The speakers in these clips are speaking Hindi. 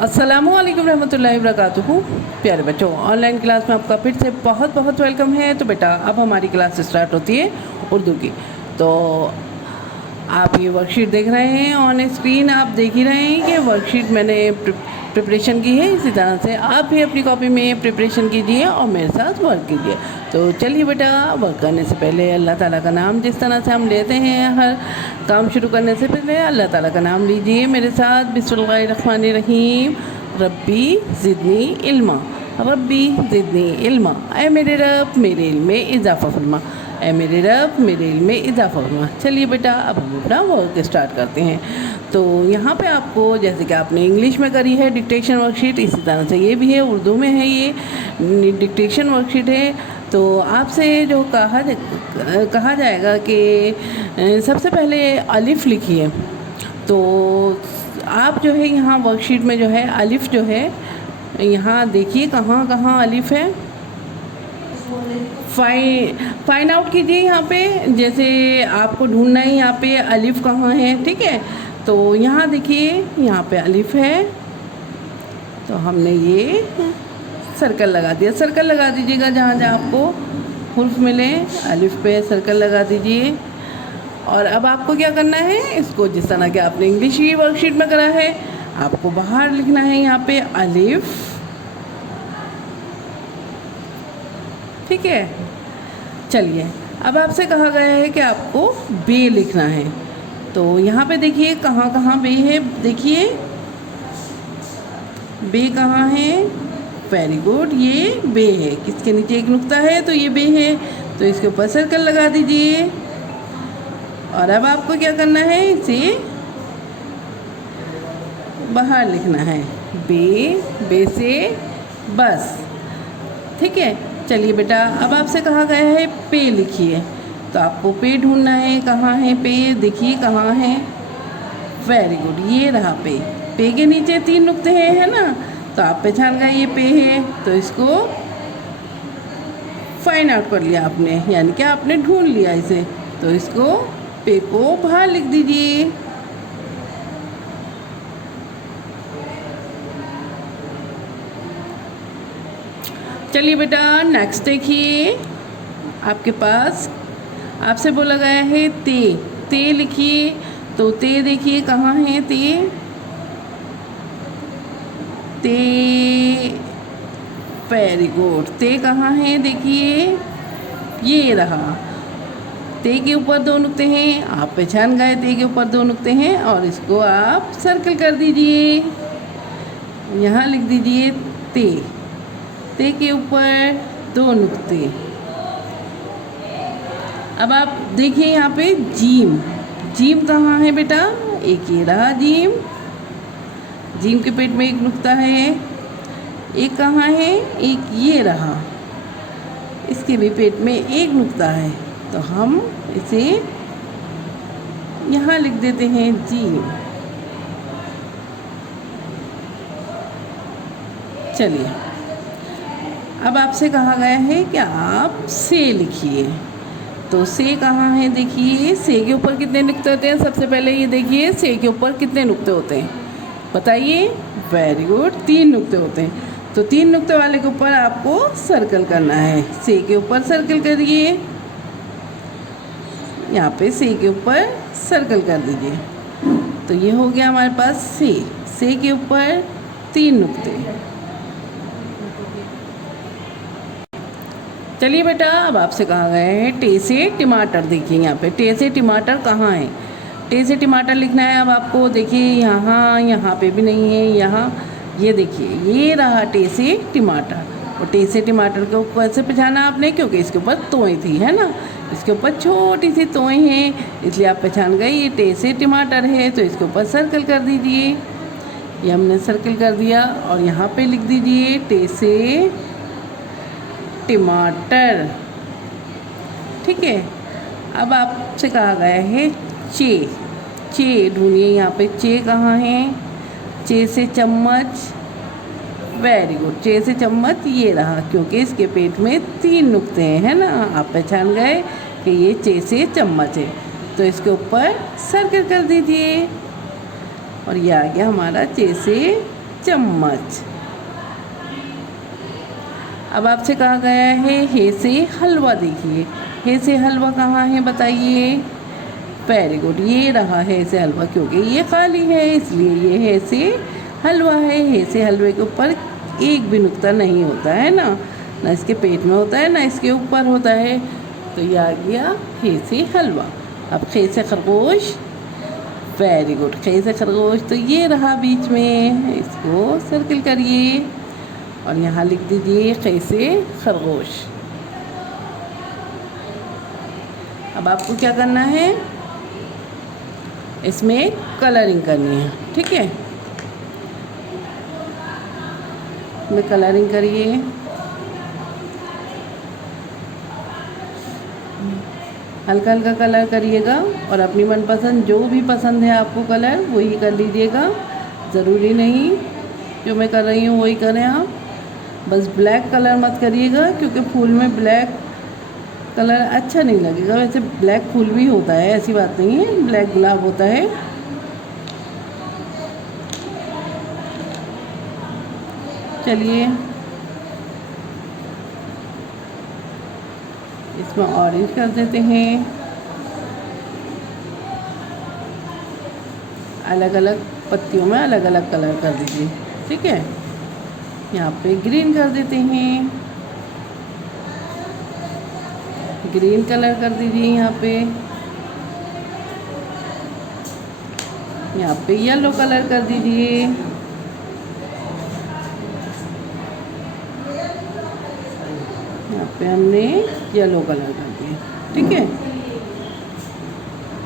अस्सलामुअलैकुम रहमतुल्लाहि वबरकातुहू। प्यारे बच्चों, ऑनलाइन क्लास में आपका फिर से बहुत बहुत वेलकम है। तो बेटा अब हमारी क्लास स्टार्ट होती है उर्दू की। तो आप ये वर्कशीट देख रहे हैं ऑन स्क्रीन, आप देख ही रहे हैं कि वर्कशीट मैंने प्रिपरेशन की है। इसी तरह से आप भी अपनी कॉपी में प्रिपरेशन कीजिए और मेरे साथ वर्क कीजिए। तो चलिए बेटा, वर्क करने से पहले अल्लाह ताला का नाम जिस तरह से हम लेते हैं, हर काम शुरू करने से पहले अल्लाह ताला का नाम लीजिए मेरे साथ। बिस्मिल्लाहिर्रहमानिर्रहीम। रब्बी ज़िदनी इल्मा, रब्बी ज़िदनी इल्मा। ऐ मेरे रब मेरे इल्म में इजाफ़ा फरमा, ऐ मेरे रब मेरे इल्म में इजाफ़ा फरमा। चलिए बेटा, अब हम अपना वर्क स्टार्ट करते हैं। तो यहाँ पे आपको, जैसे कि आपने इंग्लिश में करी है डिक्टेशन वर्कशीट, इसी तरह से ये भी है, उर्दू में है, ये डिक्टेशन वर्कशीट है। तो आपसे जो कहा जाएगा कि सबसे पहले अलिफ़ लिखिए। तो आप जो है यहाँ वर्कशीट में जो है अलिफ़ जो है, यहाँ देखिए कहाँ कहाँ अलिफ़ है। फाइंड आउट कीजिए यहाँ पे, जैसे आपको ढूंढना है यहाँ पे अलिफ़ कहाँ है, ठीक है। तो यहाँ देखिए, यहाँ पे अलिफ़ है, तो हमने ये सर्कल लगा दिया। सर्कल लगा दीजिएगा जहाँ जहाँ आपको हुर्फ मिले, अलिफ़ पे सर्कल लगा दीजिए। और अब आपको क्या करना है, इसको जिस तरह के आपने इंग्लिश की वर्कशीट में करा है, आपको बाहर लिखना है यहाँ पे अलिफ़, ठीक है। चलिए, अब आपसे कहा गया है कि आपको बे लिखना है। तो यहाँ पे देखिए कहाँ कहाँ बे है, देखिए बे कहाँ है। वेरी गुड, ये बे है। किसके नीचे एक नुक्ता है तो ये बे है, तो इसके ऊपर सर्कल लगा दीजिए। और अब आपको क्या करना है, इसे बाहर लिखना है, बे से बस, ठीक है। चलिए बेटा, अब आपसे कहा गया है पे लिखिए। तो आपको पे ढूंढना है, कहाँ है पे, देखिए कहाँ है। वेरी गुड, ये रहा पे। पे के नीचे 3 नुक्ते हैं, है ना। तो आप पहचान गए ये पे है, तो इसको फाइंड आउट कर लिया आपने, यानी कि आपने ढूंढ लिया इसे। तो इसको पे को बाहर लिख दीजिए। चलिए बेटा, नेक्स्ट देखिए, आपके पास आपसे बोला गया है ते लिखिए। तो ते देखिए कहाँ है ते। वेरी गुड, ते कहाँ है, देखिए ये रहा। ते के ऊपर 2 नुक्ते हैं, आप पहचान गए ते के ऊपर 2 नुक्ते हैं, और इसको आप सर्कल कर दीजिए। यहाँ लिख दीजिए ते के ऊपर 2 नुक्ते। अब आप देखिए यहाँ पे जीम कहाँ है बेटा, एक ये रहा जीम के पेट में 1 नुक्ता है। एक कहाँ है, एक ये रहा, इसके भी पेट में 1 नुक्ता है। तो हम इसे यहाँ लिख देते हैं जीम। चलिए, अब आपसे कहा गया है कि आप से लिखिए। तो से कहाँ है, देखिए से के ऊपर कितने नुक्ते होते हैं। सबसे पहले ये देखिए, से के ऊपर कितने नुक्ते होते हैं, बताइए। वेरी गुड, 3 नुक्ते होते हैं। तो 3 नुक्ते वाले के ऊपर आपको सर्कल करना है। से के ऊपर सर्कल करिए, यहाँ पे से के ऊपर सर्कल कर दीजिए। तो ये हो गया हमारे पास से के ऊपर 3 नुक्ते। चलिए बेटा, अब आपसे कहा गया है टे से टमाटर। देखिए यहाँ पे टे से टमाटर कहाँ है, टे से टमाटर लिखना है। अब आपको देखिए यहाँ पे भी नहीं है, यहाँ ये देखिए ये रहा टे से टमाटर। और टे से टमाटर को कैसे पहचाना आपने, क्योंकि इसके ऊपर तोय थी, है ना। इसके ऊपर छोटी सी तोय हैं, इसलिए आप पहचान गए ये टे से टमाटर है। तो इसके ऊपर सर्कल कर दीजिए, ये हमने सर्कल कर दिया। और यहाँ पे लिख दीजिए टे से टमाटर, ठीक है। अब आपसे कहा गया है चे ढूंढिए यहाँ पे चे कहाँ है। चे से चम्मच, वेरी गुड, चे से चम्मच ये रहा, क्योंकि इसके पेट में 3 नुक्ते हैं, है ना। आप पहचान गए कि ये चे से चम्मच है। तो इसके ऊपर सर्कल कर दीजिए, और ये आ गया हमारा चे से चम्मच। अब आपसे कहा गया है हे से हलवा। देखिए हे से हलवा कहाँ है बताइए। वेरी गुड, ये रहा हे से हलवा, क्योंकि ये खाली है इसलिए ये हे से हलवा है। हे से हलवे के ऊपर एक भी नुक्ता नहीं होता है ना इसके पेट में होता है ना इसके ऊपर होता है। तो ये आ गया हे से हलवा। अब खे से खरगोश। वेरी गुड, खे से खरगोश, तो ये रहा बीच में, इसको सर्किल करिए और यहाँ लिख दीजिए खे से खरगोश। अब आपको क्या करना है, इसमें कलरिंग करनी है, ठीक है। इसमें कलरिंग करिए। हल्का हल्का कलर करिएगा और अपनी मनपसंद जो भी पसंद है आपको कलर वही कर लीजिएगा। ज़रूरी नहीं जो मैं कर रही हूँ वही करें आप। बस ब्लैक कलर मत करिएगा, क्योंकि फूल में ब्लैक कलर अच्छा नहीं लगेगा। वैसे ब्लैक फूल भी होता है, ऐसी बात नहीं है, ब्लैक गुलाब होता है। चलिए इसमें ऑरेंज कर देते हैं। अलग अलग पत्तियों में अलग अलग कलर कर दीजिए, ठीक है। यहाँ पे ग्रीन कर देते हैं, ग्रीन कलर कर दीजिए। यहाँ पे येलो कलर कर दीजिए। यहाँ पे हमने येलो कलर कर दिया, ठीक है।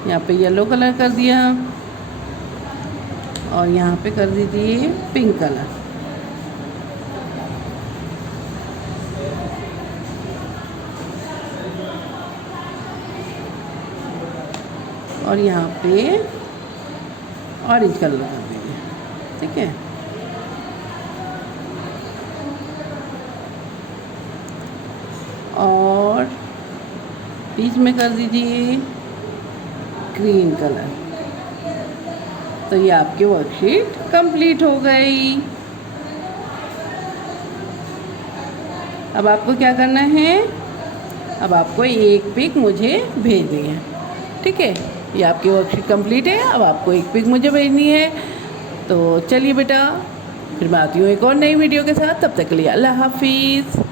यहाँ पे येलो कलर कर दिया और यहाँ पे कर दीजिए पिंक कलर। और यहाँ पे ऑरेंज कलर कर दीजिए, ठीक है। और बीच में कर दीजिए ग्रीन कलर। तो ये आपकी वर्कशीट कंप्लीट हो गई। अब आपको क्या करना है, अब आपको एक पिक मुझे भेजनी है, ठीक है। ये आपकी वर्कशीट कंप्लीट है। अब आपको एक पिक मुझे भेजनी है। तो चलिए बेटा, फिर मैं आती हूँ एक और नई वीडियो के साथ। तब तक के लिए अल्लाह हाफिज़।